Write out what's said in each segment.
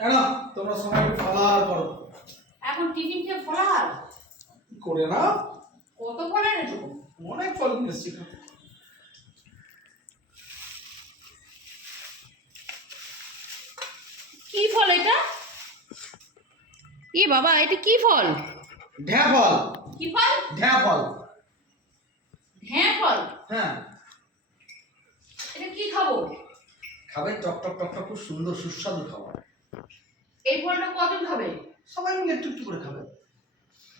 এনা তোমরা সবাই ফালার করো এখন টিফিন খেয়ে ফলার? করে না কত ফল এনেছো? অনেক ফল এসছি। কি ফল এটা? এ বাবা এটা কি ফল? ঢ্যা ফল। কি ফল? ঢ্যা ফল। হ্যাঁ ফল? হ্যাঁ। এটা কি খাব? খাবে টক টক টক টক খুব সুন্দর সুস্বাদু খাবার। এই ফলটা কজন খাবে? সবাই মিলে একটু একটু করে খাবে।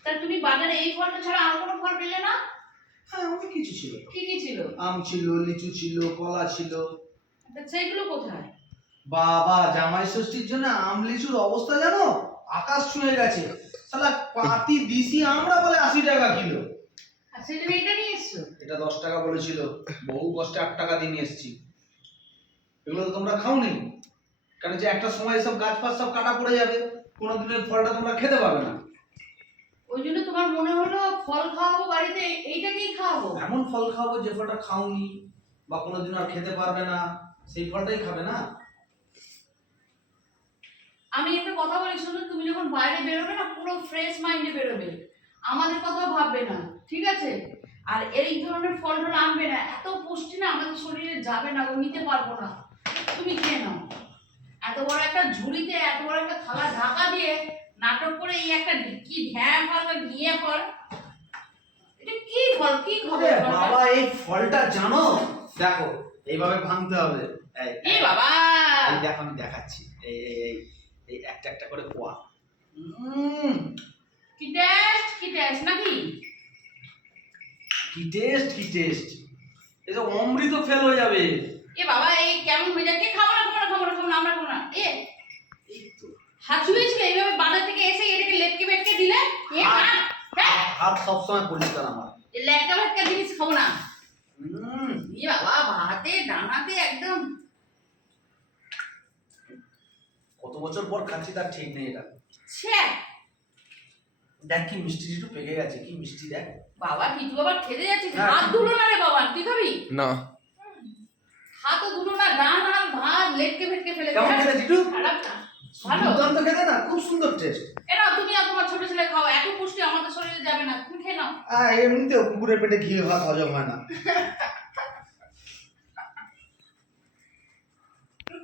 তা তুমি বাজারে এই ফলটা ছাড়া আর কোনো ফল পেলে না? হ্যাঁ অনেক কিছু ছিল। কি কি ছিল? আম ছিল লিচু ছিল কলা ছিল। তা সেইগুলো কোথায়? বাবা জামাই ষষ্ঠীর জন্য আম লিচুর অবস্থা জানো? আকাশ ছুঁয়ে গেছে। সালা পাতি দিছি আমরা বলে আশি টাকা কিলো। আর সেই জন্য এটা নিয়ে এসছো? এটা দশ টাকা বলেছিল। বহু কষ্টে আট টাকা দিয়ে নিয়ে এসেছি। এগুলো তো তোমরা খাওনি? কারণ যে একটা সময় সব গাছ ফাছ সব কাটা পড়ে যাবে কোনোদিনের ফলটা তোমরা খেতে পারবে না। ওই জন্য তোমার মনে হলো ফল খাওয়াবো বাড়িতে এইটাকেই খাওয়াবো? এমন ফল খাওয়াবো যে ফলটা খাওনি বা কোনোদিন আর খেতে পারবে না সেই ফলটাই খাবে না। আমি একটা কথা বলি শুনো তুমি যখন বাইরে বেরোবে না পুরো ফ্রেশ মাইন্ডে বেরোবে। আমাদের কথা ভাববে না ঠিক আছে? আর এই ধরনের ফল টল আনবে না এত পুষ্টি না আমাদের শরীরে যাবে না ও নিতে পারব না। তুমি খেয়ে নাও। এত বড় একটা ঝুড়িতে এত বড় একটা থালা ঢাকা দিয়ে নাটক করে এই একটা কি ঢ্যাঁ ফল বা ঘিয়ে ফল? এটা কি ফল? কি খবর বাবা এই ফলটা জানো? দেখো এইভাবে ভাঙতে হবে। এই, বাবা! এই দেখো আমি দেখাচ্ছি। এই এই এই এই একটা একটা করে কোয়া। কি টেস্ট কি টেস্ট নাকি? কি টেস্ট কি টেস্ট? যে অমৃত ফেল হয়ে যাবে। এ বাবা এই কেমন মেজা কে খাব না খাব না খাব না খাব না আমরা খাব না এ এই তো হাত ছুঁয়েছিল এইভাবে বাজার থেকে এসে এটাকে লেটকে বেটকে দিলে এ হাত। হাত হ্যাঁ হাত সবসময় পরিষ্কার আমার লেটকা বেটকা জিনিস খাব না। উম, এ বাবা ভাতে ডানাতে একদম। কত বছর পর খাচ্ছি তার ঠিক নেই এটা। ছে। দেখ কি মিষ্টি একটু পেকে গেছে কি মিষ্টি দেখ। বাবা কিছু আবার খেতে যাচ্ছিস। হ্যাঁ, হাত। ধুলো না রে বাবা তুই খাবি? না। হাতও ধুলো না ডান আর ভাত লেটকে বেটকে ফেলে কেমন দে। খেতে জিটু খারাপ না। ভালো দুর্দান্ত খেতে না? খুব সুন্দর টেস্ট এরা তুমি আর তোমার ছোট ছেলে খাও এত পুষ্টি আমাদের শরীরে যাবে না তুমি খেয়ে নাও আর এমনিতেও কুকুরের পেটে ঘি ভাত হজম হয় না।